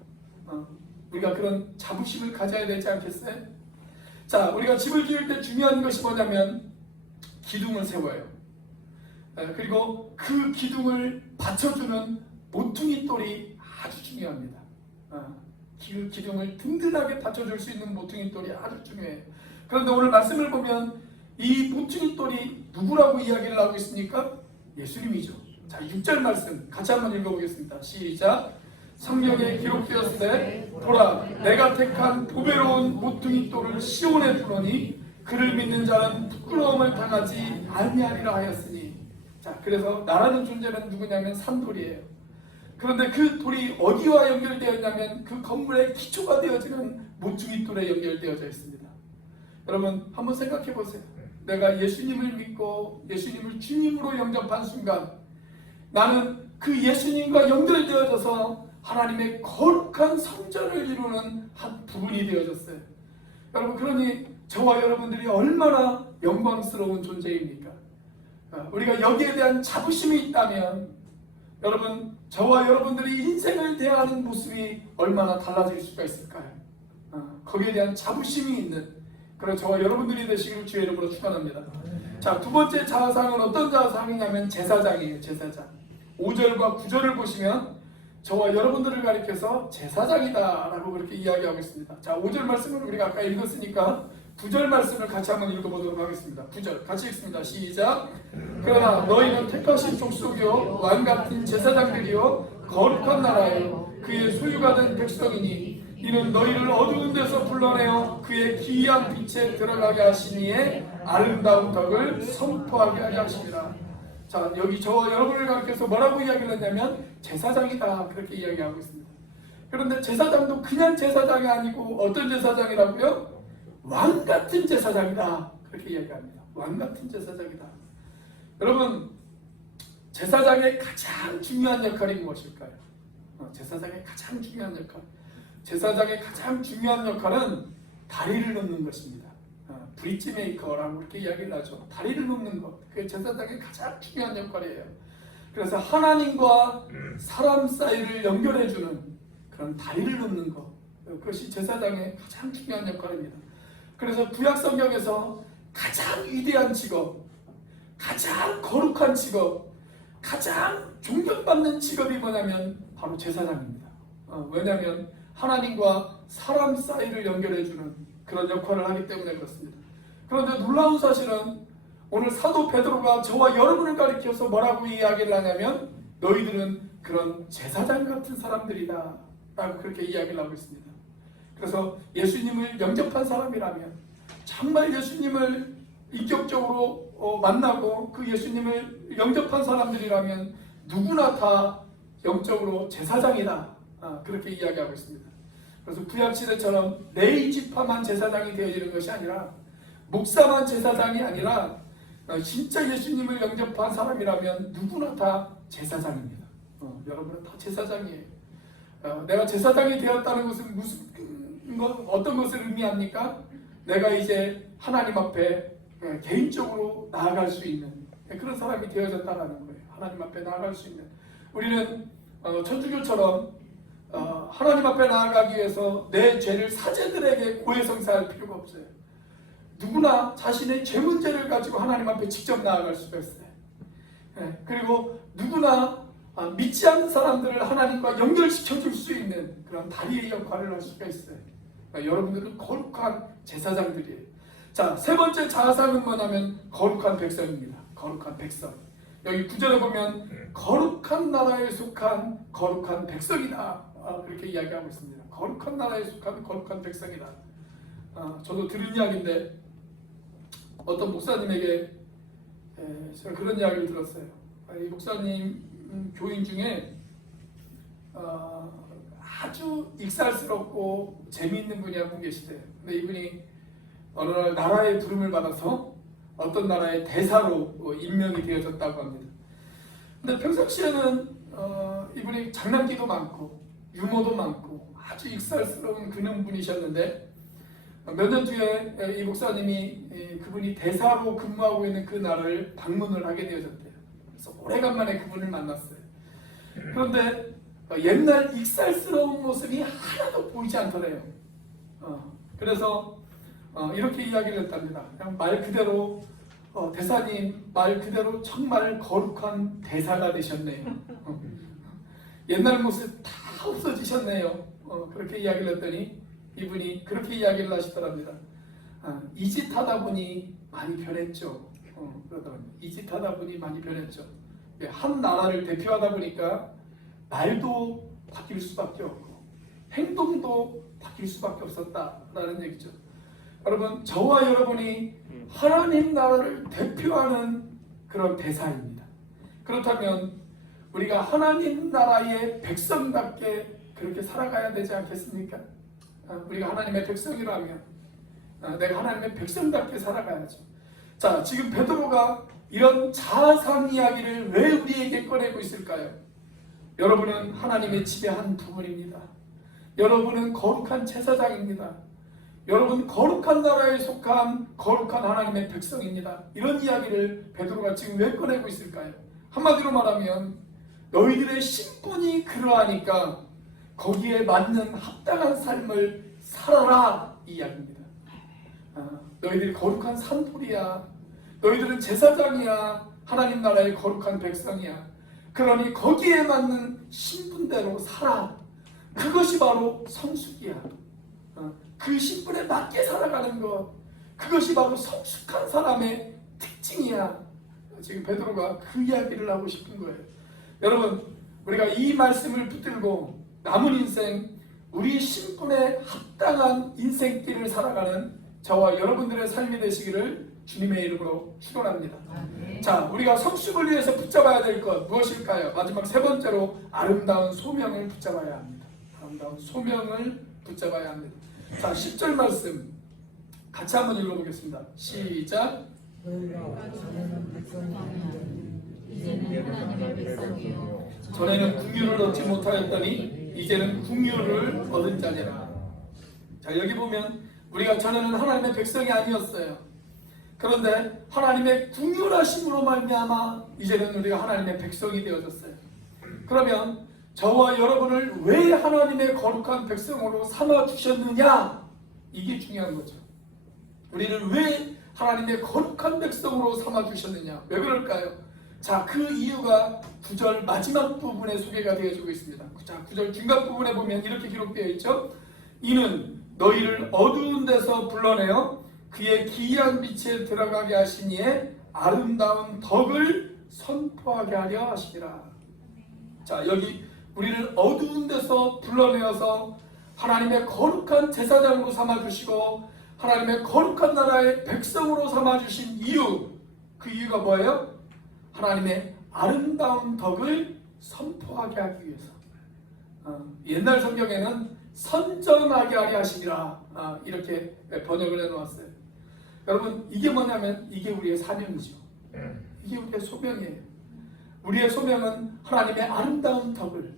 우리가 그런 자부심을 가져야 되지 않겠어요? 자, 우리가 집을 지을 때 중요한 것이 뭐냐면 기둥을 세워요. 그리고 그 기둥을 받쳐주는 모퉁이 돌이 아주 중요합니다. 그 기둥을 든든하게 받쳐줄 수 있는 모퉁이 돌이 아주 중요해요. 그런데 오늘 말씀을 보면 이 모퉁이 돌이 누구라고 이야기를 하고 있습니까? 예수님이죠. 자, 6절 말씀 같이 한번 읽어보겠습니다. 시작. 성경에 기록되었을 보라, 내가 택한 보배로운 모퉁이 돌을 시온에 두노니 그를 믿는 자는 부끄러움을 당하지 아니하리라 하였으니. 자, 그래서 나라는 존재는 누구냐면 산돌이에요. 그런데 그 돌이 어디와 연결되어 있냐면 그 건물의 기초가 되어지는 모퉁이 돌에 연결되어져 있습니다. 여러분, 한번 생각해 보세요. 내가 예수님을 믿고 예수님을 주님으로 영접한 순간 나는 그 예수님과 연결되어져서 하나님의 거룩한 성전을 이루는 한 부분이 되어졌어요. 여러분, 그러니 저와 여러분들이 얼마나 영광스러운 존재입니까? 우리가 여기에 대한 자부심이 있다면 여러분, 저와 여러분들이 인생을 대하는 모습이 얼마나 달라질 수가 있을까요? 거기에 대한 자부심이 있는 그런 저와 여러분들이 되시기를 주의 이름으로 축원합니다. 자, 두 번째 자상은 어떤 자상이냐면 제사장이에요. 제사장. 5절과 9절을 보시면 저와 여러분들을 가리켜서 제사장이다 라고 그렇게 이야기하고 있습니다. 자, 5절 말씀을 우리가 아까 읽었으니까 9절 말씀을 같이 한번 읽어보도록 하겠습니다. 9절 같이 읽습니다. 시작. 그러나 너희는 택하신 족속이요 왕같은 제사장들이요 거룩한 나라요 그의 소유가 된 백성이니 이는 너희를 어두운 데서 불러내어 그의 기이한 빛에 들어가게 하시니에 아름다운 덕을 선포하게 하게 하십니다. 자, 여기 저와 여러분을 가르쳐서 뭐라고 이야기를 했냐면 제사장이다 그렇게 이야기하고 있습니다. 그런데 제사장도 그냥 제사장이 아니고 어떤 제사장이라고요? 왕같은 제사장이다 그렇게 이야기합니다. 왕같은 제사장이다. 여러분, 제사장의 가장 중요한 역할이 무엇일까요? 제사장의 가장 중요한 역할. 제사장의 가장 중요한 역할은 다리를 놓는 것입니다. 브릿지 메이커라고 그렇게 이야기를 하죠. 다리를 놓는 것. 그게 제사장의 가장 중요한 역할이에요. 그래서 하나님과 사람 사이를 연결해주는 그런 다리를 놓는 것. 그것이 제사장의 가장 중요한 역할입니다. 그래서 구약 성경에서 가장 위대한 직업, 가장 거룩한 직업, 가장 존경받는 직업이 뭐냐면 바로 제사장입니다. 왜냐하면 하나님과 사람 사이를 연결해주는 그런 역할을 하기 때문에 그렇습니다. 그런데 놀라운 사실은 오늘 사도 베드로가 저와 여러분을 가리켜서 뭐라고 이야기를 하냐면 너희들은 그런 제사장 같은 사람들이다 라고 그렇게 이야기를 하고 있습니다. 그래서 예수님을 영접한 사람이라면 정말 예수님을 인격적으로 만나고 그 예수님을 영접한 사람들이라면 누구나 다 영적으로 제사장이다 그렇게 이야기하고 있습니다. 그래서 구약시대처럼 레위지파만 제사장이 되어지는 것이 아니라 목사만 제사장이 아니라 진짜 예수님을 영접한 사람이라면 누구나 다 제사장입니다. 여러분은 다 제사장이에요. 내가 제사장이 되었다는 것은 어떤 것을 의미합니까? 내가 이제 하나님 앞에 개인적으로 나아갈 수 있는 그런 사람이 되어졌다는 거예요. 하나님 앞에 나아갈 수 있는. 우리는 천주교처럼 하나님 앞에 나아가기 위해서 내 죄를 사제들에게 고해성사할 필요가 없어요. 누구나 자신의 죄 문제를 가지고 하나님 앞에 직접 나아갈 수가 있어요. 그리고 누구나 믿지 않는 사람들을 하나님과 연결시켜 줄 수 있는 그런 다리의 역할을 할 수가 있어요. 여러분들은 거룩한 제사장들이에요. 자, 세 번째 자상은 뭐냐면 거룩한 백성입니다. 거룩한 백성. 여기 9절에 보면 거룩한 나라에 속한 거룩한 백성이다 그렇게 이야기하고 있습니다. 거룩한 나라에 속한 거룩한 백성이다. 저도 들은 이야기인데 어떤 목사님에게 제가 그런 이야기를 들었어요. 이 목사님 교인 중에 아주 익살스럽고 재미있는 분이 한 분 계시대요. 근데 이분이 어느 날 나라의 부름을 받아서 어떤 나라의 대사로 임명이 되어졌다고 합니다. 근데 평상시에는 이분이 장난기도 많고 유머도 많고 아주 익살스러운 그런 분이셨는데 몇 년 뒤에 이 목사님이 그분이 대사로 근무하고 있는 그 나라를 방문을 하게 되어졌대요. 그래서 오래간만에 그분을 만났어요. 그런데 옛날 익살스러운 모습이 하나도 보이지 않더래요. 그래서 이렇게 이야기를 했답니다. 그냥 말 그대로 대사님 말 그대로 정말 거룩한 대사가 되셨네요. 옛날 모습 다 없어지셨네요. 그렇게 이야기를 했더니 이분이 그렇게 이야기를 하시더랍니다. 이 짓 하다 보니 많이 변했죠. 그러더랍니다. 이 짓 하다 보니 많이 변했죠. 한 나라를 대표하다 보니까 말도 바뀔 수밖에 없고 행동도 바뀔 수밖에 없었다라는 얘기죠. 여러분, 저와 여러분이 하나님 나라를 대표하는 그런 대사입니다. 그렇다면 우리가 하나님 나라의 백성답게 그렇게 살아가야 되지 않겠습니까? 우리가 하나님의 백성이라면 내가 하나님의 백성답게 살아가야죠. 자, 지금 베드로가 이런 자상 이야기를 왜 우리에게 꺼내고 있을까요? 여러분은 하나님의 집의 한 부분입니다. 여러분은 거룩한 제사장입니다. 여러분 거룩한 나라에 속한 거룩한 하나님의 백성입니다. 이런 이야기를 베드로가 지금 왜 꺼내고 있을까요? 한마디로 말하면 너희들의 신분이 그러하니까 거기에 맞는 합당한 삶을 살아라 이 이야기입니다. 너희들이 거룩한 산돌이야. 너희들은 제사장이야. 하나님 나라의 거룩한 백성이야. 그러니 거기에 맞는 신분대로 살아. 그것이 바로 성숙이야. 그 신분에 맞게 살아가는 것, 그것이 바로 성숙한 사람의 특징이야. 지금 베드로가 그 이야기를 하고 싶은 거예요. 여러분, 우리가 이 말씀을 붙들고 남은 인생 우리 신분에 합당한 인생길을 살아가는 저와 여러분들의 삶이 되시기를 주님의 이름으로 축원합니다. 자, 우리가 성숙을 위해서 붙잡아야 될 것 무엇일까요? 마지막 세 번째로 아름다운 소명을 붙잡아야 합니다. 아름다운 소명을 붙잡아야 합니다. 자, 10절 말씀 같이 한번 읽어보겠습니다. 시작. 전에는 긍휼을 얻지 못하였더니 이제는 긍휼을 얻은 자니라. 자, 여기 보면 우리가 전에는 하나님의 백성이 아니었어요. 그런데 하나님의 긍휼하심으로 말미암아 이제는 우리가 하나님의 백성이 되어졌어요. 그러면 저와 여러분을 왜 하나님의 거룩한 백성으로 삼아 주셨느냐? 이게 중요한 거죠. 우리를 왜 하나님의 거룩한 백성으로 삼아 주셨느냐? 왜 그럴까요? 자, 그 이유가 9절 마지막 부분에 소개가 되어지고 있습니다. 자, 9절 중간 부분에 보면 이렇게 기록되어 있죠. 이는 너희를 어두운 데서 불러내어 그의 기이한 빛에 들어가게 하시니에 아름다운 덕을 선포하게 하려 하시니라. 자, 여기 우리를 어두운 데서 불러내어서 하나님의 거룩한 제사장으로 삼아주시고 하나님의 거룩한 나라의 백성으로 삼아주신 이유, 그 이유가 뭐예요? 하나님의 아름다운 덕을 선포하게 하기 위해서. 옛날 성경에는 선전하게 하려 하시니라, 이렇게 번역을 해놓았어요. 여러분, 이게 뭐냐면 이게 우리의 사명이죠. 이게 우리의 소명이에요. 우리의 소명은 하나님의 아름다운 덕을,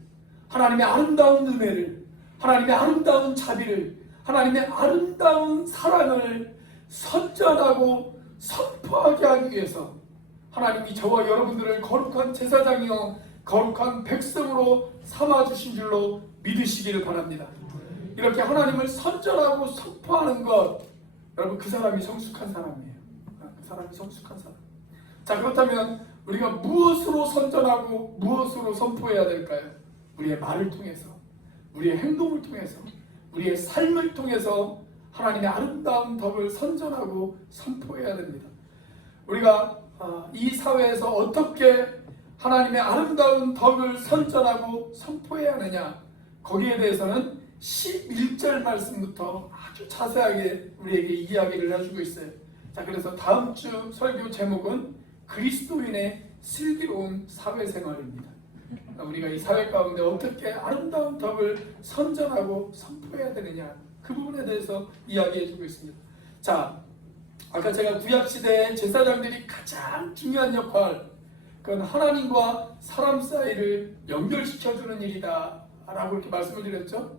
하나님의 아름다운 은혜를, 하나님의 아름다운 자비를, 하나님의 아름다운 사랑을 선전하고 선포하게 하기 위해서 하나님이 저와 여러분들을 거룩한 제사장이요 거룩한 백성으로 삼아주신 줄로 믿으시기를 바랍니다. 이렇게 하나님을 선전하고 선포하는 것, 여러분, 그 사람이 성숙한 사람이에요. 그 사람이 성숙한 사람. 자, 그렇다면 우리가 무엇으로 선전하고 무엇으로 선포해야 될까요? 우리의 말을 통해서, 우리의 행동을 통해서, 우리의 삶을 통해서 하나님의 아름다운 덕을 선전하고 선포해야 됩니다. 우리가 이 사회에서 어떻게 하나님의 아름다운 덕을 선전하고 선포해야 하느냐, 거기에 대해서는 11절 말씀부터 아주 자세하게 우리에게 이야기를 해주고 있어요. 자, 그래서 다음 주 설교 제목은 그리스도인의 슬기로운 사회생활입니다. 우리가 이 사회 가운데 어떻게 아름다운 덕을 선전하고 선포해야 되느냐, 그 부분에 대해서 이야기해주고 있습니다. 자, 아까 제가 구약시대의 제사장들이 가장 중요한 역할, 그건 하나님과 사람 사이를 연결시켜주는 일이다 라고 이렇게 말씀을 드렸죠.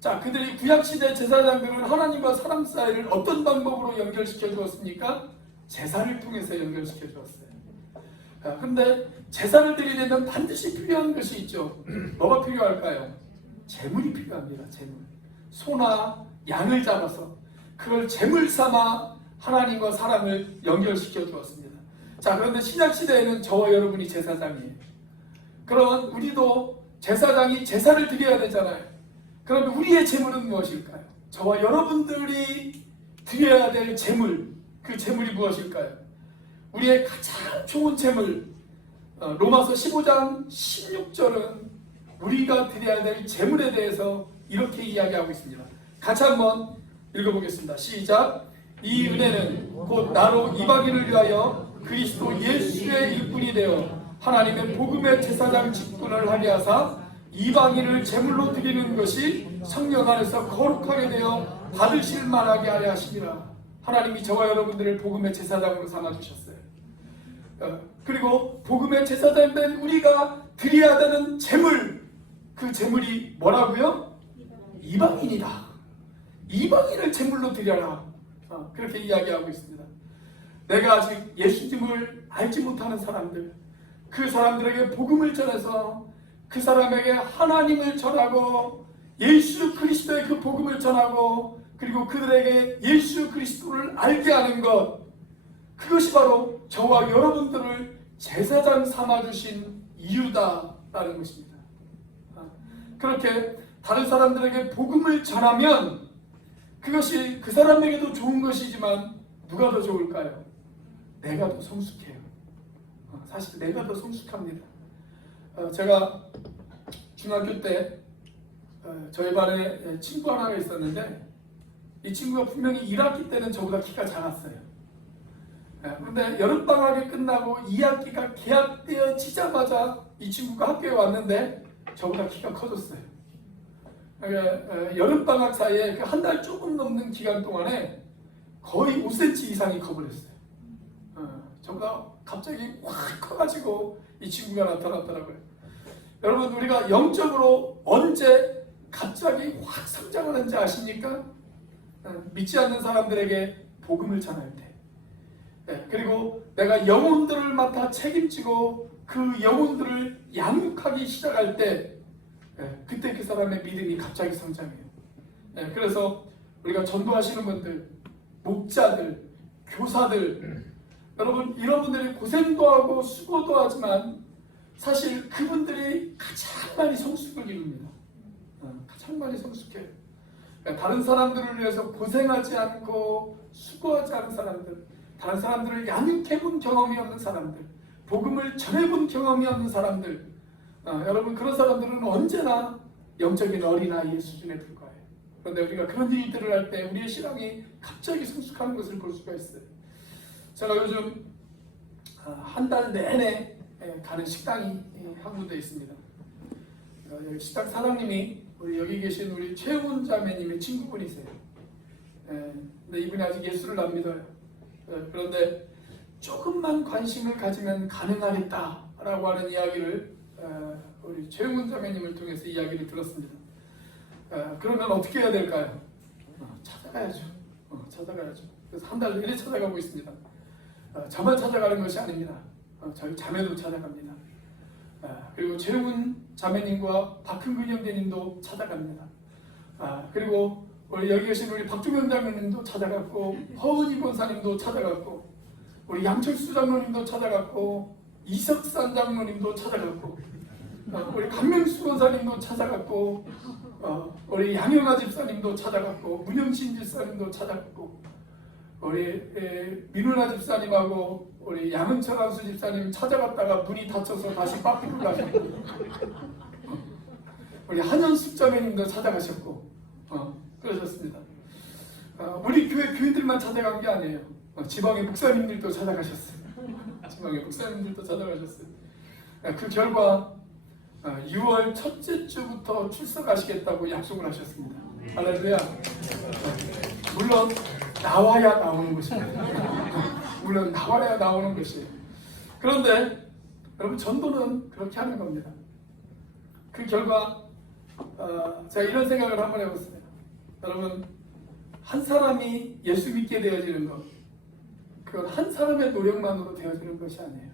자, 그들이 구약시대 제사장들은 하나님과 사람 사이를 어떤 방법으로 연결시켜 주었습니까? 제사를 통해서 연결시켜 주었어요. 그런데 제사를 드리려면 반드시 필요한 것이 있죠. 뭐가 필요할까요? 제물이 필요합니다. 제물. 소나 양을 잡아서 그걸 제물 삼아 하나님과 사람을 연결시켜 주었습니다. 자, 그런데 신약시대에는 저와 여러분이 제사장이에요. 그러면 우리도 제사장이 제사를 드려야 되잖아요. 그러면 우리의 제물은 무엇일까요? 저와 여러분들이 드려야 될 제물, 그 제물이 무엇일까요? 우리의 가장 좋은 제물, 로마서 15장 16절은 우리가 드려야 될 제물에 대해서 이렇게 이야기하고 있습니다. 같이 한번 읽어보겠습니다. 시작. 이 은혜는 곧 나로 이방인을 위하여 그리스도 예수의 일꾼이 되어 하나님의 복음의 제사장 직분을 하게 하사 이방인을 제물로 드리는 것이 성령 안에서 거룩하게 되어 받으실 만하게 하려 하시니라. 하나님이 저와 여러분들을 복음의 제사장으로 삼아주셨어요. 그리고 복음의 제사장 된 우리가 드려야 되는 제물, 그 제물이 뭐라고요? 이방인이다. 이방인을 제물로 드려라. 그렇게 이야기하고 있습니다. 내가 아직 예수님을 알지 못하는 사람들, 그 사람들에게 복음을 전해서 그 사람에게 하나님을 전하고 예수 그리스도의 그 복음을 전하고 그리고 그들에게 예수 그리스도를 알게 하는 것, 그것이 바로 저와 여러분들을 제사장 삼아주신 이유다라는 것입니다. 그렇게 다른 사람들에게 복음을 전하면 그것이 그 사람에게도 좋은 것이지만 누가 더 좋을까요? 내가 더 성숙해요. 사실 내가 더 성숙합니다. 제가 중학교 때 저희 반에 친구 하나가 있었는데 이 친구가 분명히 1학기 때는 저보다 키가 작았어요. 그런데 여름방학이 끝나고 2학기가 개학되어지자마자 이 친구가 학교에 왔는데 저보다 키가 커졌어요. 여름방학 사이에 한 달 조금 넘는 기간 동안에 거의 5cm 이상이 커버렸어요. 저보다 갑자기 확 커가지고 이 친구가 나타났더라고요. 여러분, 우리가 영적으로 언제 갑자기 확 성장하는지 아십니까? 믿지 않는 사람들에게 복음을 전할 때, 그리고 내가 영혼들을 맡아 책임지고 그 영혼들을 양육하기 시작할 때, 그때 그 사람의 믿음이 갑자기 성장해요. 그래서 우리가 전도하시는 분들, 목자들, 교사들, 여러분, 이런 분들이 고생도 하고 수고도 하지만 사실 그분들이 가장 많이 성숙을 이룹니다. 가장 많이 성숙해요. 다른 사람들을 위해서 고생하지 않고 수고하지 않은 사람들, 다른 사람들을 양육해본 경험이 없는 사람들, 복음을 전해본 경험이 없는 사람들, 여러분, 그런 사람들은 언제나 영적인 어린아이의 수준에 불과해요. 그런데 우리가 그런 일들을 할 때 우리의 신앙이 갑자기 성숙하는 것을 볼 수가 있어요. 제가 요즘 한 달 내내 가는 식당이 한 군데 있습니다. 여기 식당 사장님이 우리 여기 계신 우리 최훈 자매님의 친구분이세요. 근데 이분이 아직 예수를 안 믿어요. 그런데 조금만 관심을 가지면 가능하겠다라고 하는 이야기를 우리 최훈 자매님을 통해서 이야기를 들었습니다. 그러면 어떻게 해야 될까요? 찾아가야죠. 찾아가야죠. 그래서 한 달 내내 찾아가고 있습니다. 저만 찾아가는 것이 아닙니다. 저희 자매도 찾아갑니다. 그리고 최훈 자매님과 박흥근 형제님도 찾아갑니다. 그리고 우리 여기 계신 우리 박종현 장로님도 찾아갔고, 허은희 권사님도 찾아갔고, 우리 양철수 장로님도 찾아갔고, 이석산 장로님도 찾아갔고, 우리 강명수 권사님도 찾아갔고, 우리 양영아 집사님도 찾아갔고, 문영신 집사님도 찾아갔고, 우리 민훈아 집사님하고 우리 양은철 한수 집사님 찾아갔다가 문이 닫혀서 다시 밖으로 가셨고, 우리 한현숙 자매님도 찾아가셨고, 그러셨습니다. 우리 교회 교인들만 찾아간 게 아니에요. 지방의 목사님들도 찾아가셨어요. 지방의 목사님들도 찾아가셨어요. 그 결과 6월 첫째 주부터 출석하시겠다고 약속을 하셨습니다. 할렐루야. 물론 나와야 나오는 것입니다. 물론 나와야 나오는 것이에요. 그런데 여러분, 전도는 그렇게 하는 겁니다. 그 결과 제가 이런 생각을 한번 해봤습니다. 여러분, 한 사람이 예수 믿게 되어지는 것, 그건 한 사람의 노력만으로 되어지는 것이 아니에요.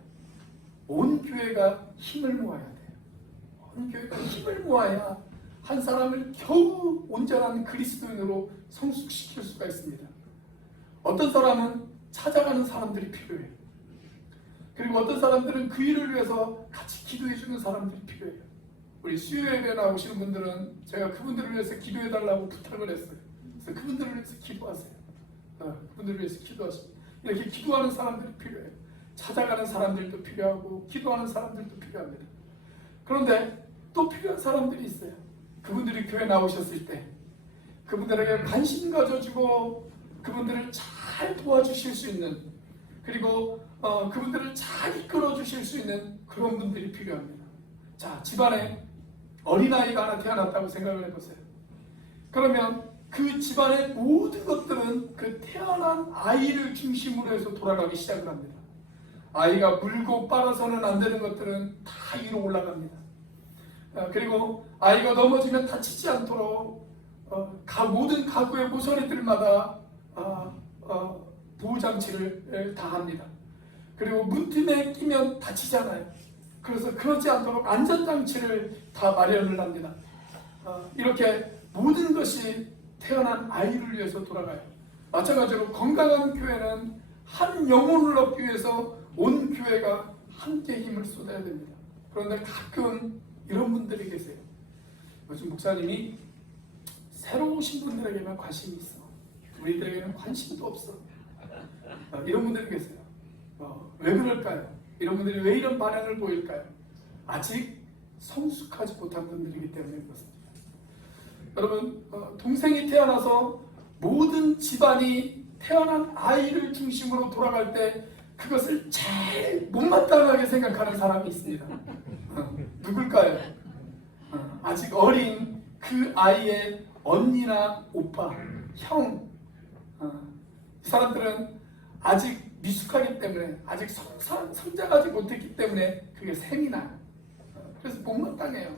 온 교회가 힘을 모아야 돼요. 온 교회가 힘을 모아야 한 사람을 겨우 온전한 그리스도인으로 성숙시킬 수가 있습니다. 어떤 사람은 찾아가는 사람들이 필요해요. 그리고 어떤 사람들은 그 일을 위해서 같이 기도해주는 사람들이 필요해요. 우리 수요예배 나오시는 분들은 제가 그분들을 위해서 기도해달라고 부탁을 했어요. 그래서 그분들을 위해서 기도하세요. 그분들을 위해서 기도하세요. 이렇게 기도하는 사람들이 필요해요. 찾아가는 사람들도 필요하고 기도하는 사람들도 필요합니다. 그런데 또 필요한 사람들이 있어요. 그분들이 교회 나오셨을 때 그분들에게 관심 가져주고 그분들을 잘 도와주실 수 있는, 그리고 그분들을 잘 이끌어 주실 수 있는 그런 분들이 필요합니다. 자, 집안에 어린아이가 하나 태어났다고 생각을 해보세요. 그러면 그 집안의 모든 것들은 그 태어난 아이를 중심으로 해서 돌아가기 시작을 합니다. 아이가 물고 빨아서는 안 되는 것들은 다 위로 올라갑니다. 그리고 아이가 넘어지면 다치지 않도록 모든 가구의 모서리들마다 보호장치를 다 합니다. 그리고 문틈에 끼면 다치잖아요. 그래서 그렇지 않도록 안전장치를 다 마련을 합니다. 이렇게 모든 것이 태어난 아이를 위해서 돌아가요. 마찬가지로 건강한 교회는 한 영혼을 얻기 위해서 온 교회가 함께 힘을 쏟아야 됩니다. 그런데 가끔 이런 분들이 계세요. 요즘 목사님이 새로 오신 분들에게만 관심이 있어. 우리들에게는 관심도 없어. 이런 분들이 계세요. 왜 그럴까요? 이런 분들이 왜 이런 반응을 보일까요? 아직 성숙하지 못한 분들이기 때문에 그렇습니다. 여러분, 동생이 태어나서 모든 집안이 태어난 아이를 중심으로 돌아갈 때 그것을 제일 못마땅하게 생각하는 사람이 있습니다. 누굴까요? 아직 어린 그 아이의 언니나 오빠, 형, 이 사람들은 아직 미숙하기 때문에, 아직 성장하지 못했기 때문에 그게 셈이 나요. 그래서 못마땅해요.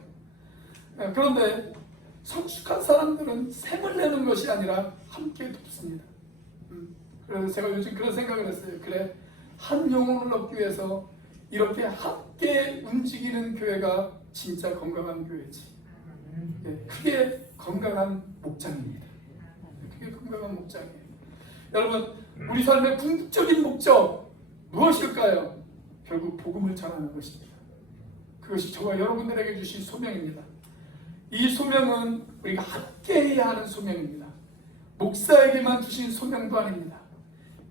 그런데 성숙한 사람들은 셈을 내는 것이 아니라 함께 돕습니다. 그래서 제가 요즘 그런 생각을 했어요. 그래, 한 영혼을 얻기 위해서 이렇게 함께 움직이는 교회가 진짜 건강한 교회지. 그게 건강한 목장입니다. 그게 건강한 목장이에요. 여러분, 우리 삶의 궁극적인 목적 무엇일까요? 결국 복음을 전하는 것입니다. 그것이 저와 여러분들에게 주신 소명입니다. 이 소명은 우리가 함께 해야 하는 소명입니다. 목사에게만 주신 소명도 아닙니다.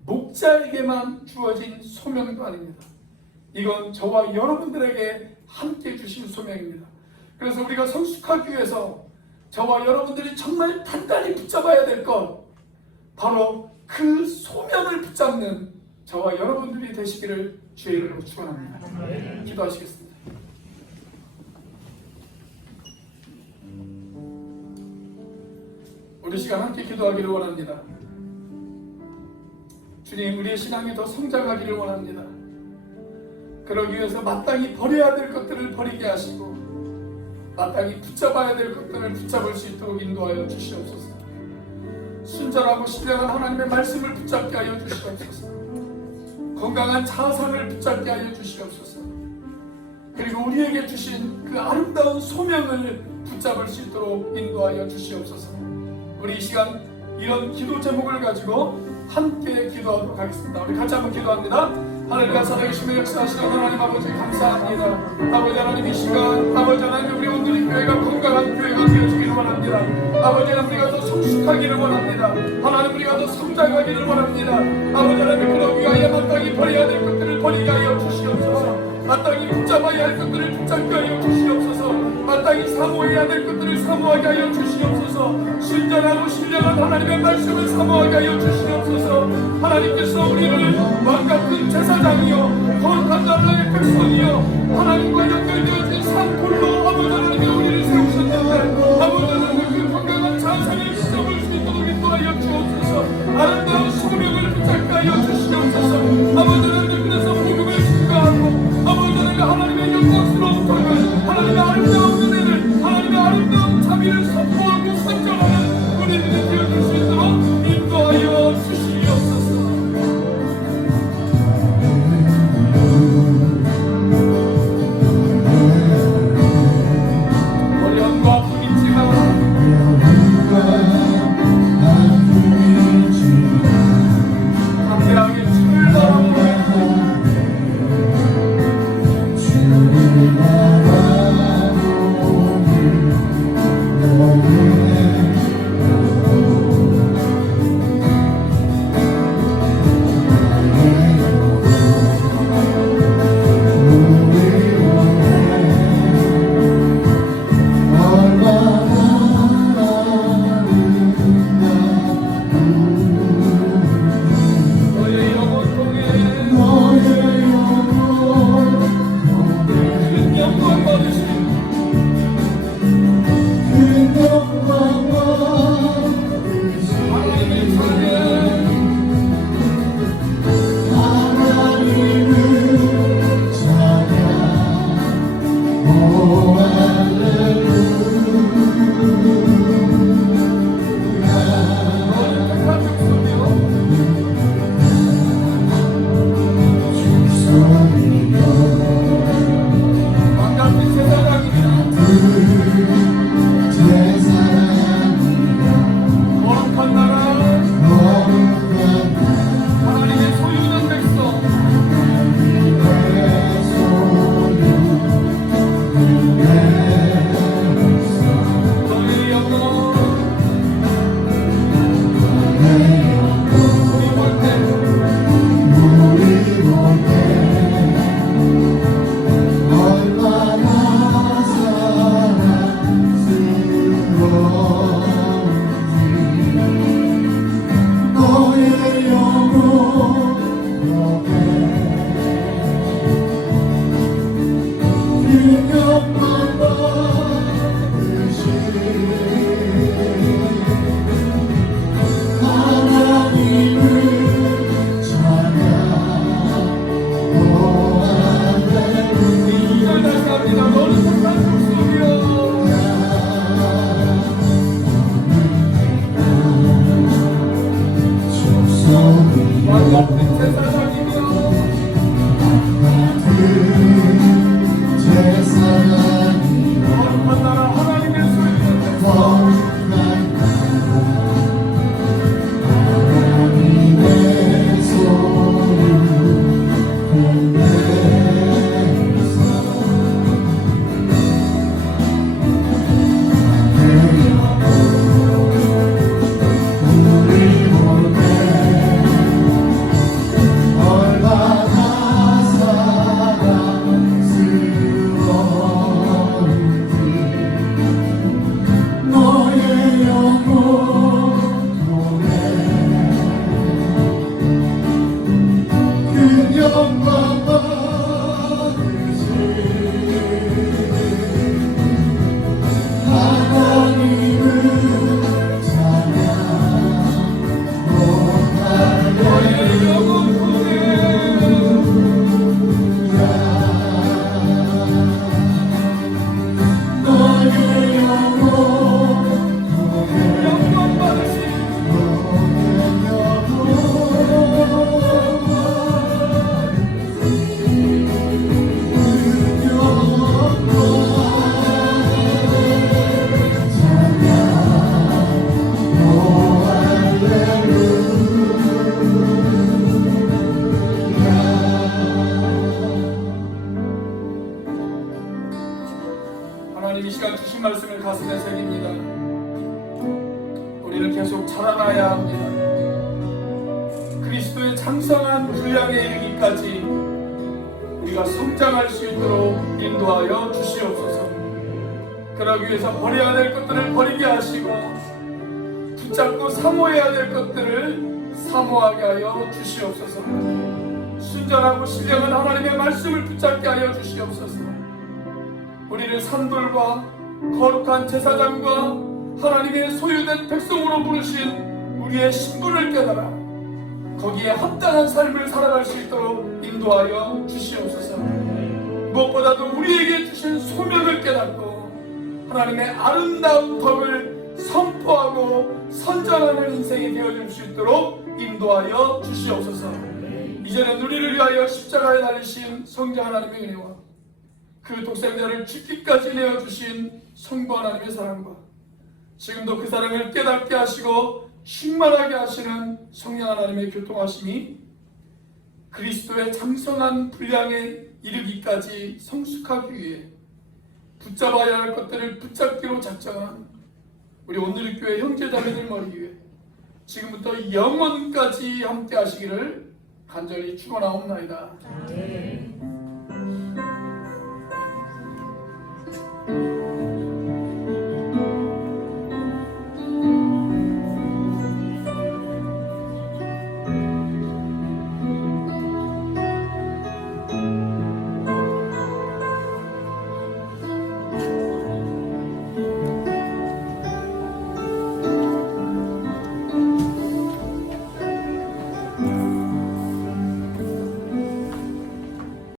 목자에게만 주어진 소명도 아닙니다. 이건 저와 여러분들에게 함께 주신 소명입니다. 그래서 우리가 성숙하기 위해서 저와 여러분들이 정말 단단히 붙잡아야 될 것, 바로 그 소명을 붙잡는 저와 여러분들이 되시기를 주의 이름으로 축원합니다. 기도하시겠습니다. 우리 시간 함께 기도하기를 원합니다. 주님, 우리의 신앙이 더 성장하기를 원합니다. 그러기 위해서 마땅히 버려야 될 것들을 버리게 하시고 마땅히 붙잡아야 될 것들을 붙잡을 수 있도록 인도하여 주시옵소서. 순전하고 신령한 하나님의 말씀을 붙잡게 하여 주시옵소서. 건강한 자아상을 붙잡게 하여 주시옵소서. 그리고 우리에게 주신 그 아름다운 소명을 붙잡을 수 있도록 인도하여 주시옵소서. 우리 이 시간 이런 기도 제목을 가지고 함께 기도하도록 하겠습니다. 우리 같이 한번 기도합니다. 하늘과 살아계시며 역사하시는 하나님 아버지 감사합니다. 아버지 하나님, 이 시간 아버지 하나님, 우리 온누리 교회가 건강한 교회가 되어지기를 원합니다. 아버지 하나님, 우리가 더 성숙하기를 원합니다. 하나님, 우리가 더 성장하기를 원합니다. 아버지 하나님, 그러기 위하여 마땅히 버려야 될 것들을 버리게 하여 주시옵소서. 마땅히 붙잡아야 할 것들을 붙잡게 하여 주시옵소서. 마땅히 사모해야 될 것들을 사모하게 하여 주시옵소서. 순전하고 신령한 하나님의 말씀을 사모하게 하여 주시옵소서. 하나님께서 우리를 왕같은 제사장이요 거룩한 나라의 백성이요 하나님과 연결되어진 산골로 아버지 하나님이 우리를 세우셨는데, 아버지 하나님, 그 건강한 자세를 지켜볼 수 있도록 인도하여 주옵소서. 아름다운 소명을 붙잡게 하여 주시옵소서. 아버지 하나님, 그래서 복음을 증거하고 아버지 하나님, 하나님의 영광스러운 복음을, 하나님의 아름다운 은혜를, 하나님의 아름다운 자비를 선포하고 선전하는 우리들이 되어줄 수 있도록 인도하여 주시옵소서. 어려움과 아픔이 있지만 함께하게 주를 바라보고 주를 바라보고 높은 제사장이며 거룩한 나라 하나님의 소유된 백성 하나님 이 시간 주신 말씀을 가슴에 새깁니다. 우리는 계속 자라나야 합니다. 그리스도의 장성한 분량에 이르기까지 우리가 성장할 수 있도록 인도하여 주시옵소서. 그러기 위해서 버려야 될 것들을 버리게 하시고 붙잡고 사모해야 될 것들을 사모하게 하여 주시옵소서. 순전하고 신령한 하나님의 말씀을 붙잡게 하여 주시옵소서. 우리를 산돌과 거룩한 제사장과 하나님의 소유된 백성으로 부르신 우리의 신분을 깨달아 거기에 합당한 삶을 살아갈 수 있도록 인도하여 주시옵소서. 무엇보다도 우리에게 주신 소명을 깨닫고 하나님의 아름다운 덕을 선포하고 선전하는 인생이 되어줄 수 있도록 인도하여 주시옵소서. 이제는 우리를 위하여 십자가에 달리신 성자 하나님의 은혜와 그 독생자를 죽기까지 내어주신 성부 하나님의 사랑과 지금도 그 사랑을 깨닫게 하시고 충만하게 하시는 성령 하나님의 교통하심이 그리스도의 장성한 분량에 이르기까지 성숙하기 위해 붙잡아야 할 것들을 붙잡기로 작정한 우리 오늘 교회 형제자매들 머리 위에 지금부터 영원까지 함께 하시기를 간절히 축원하옵나이다.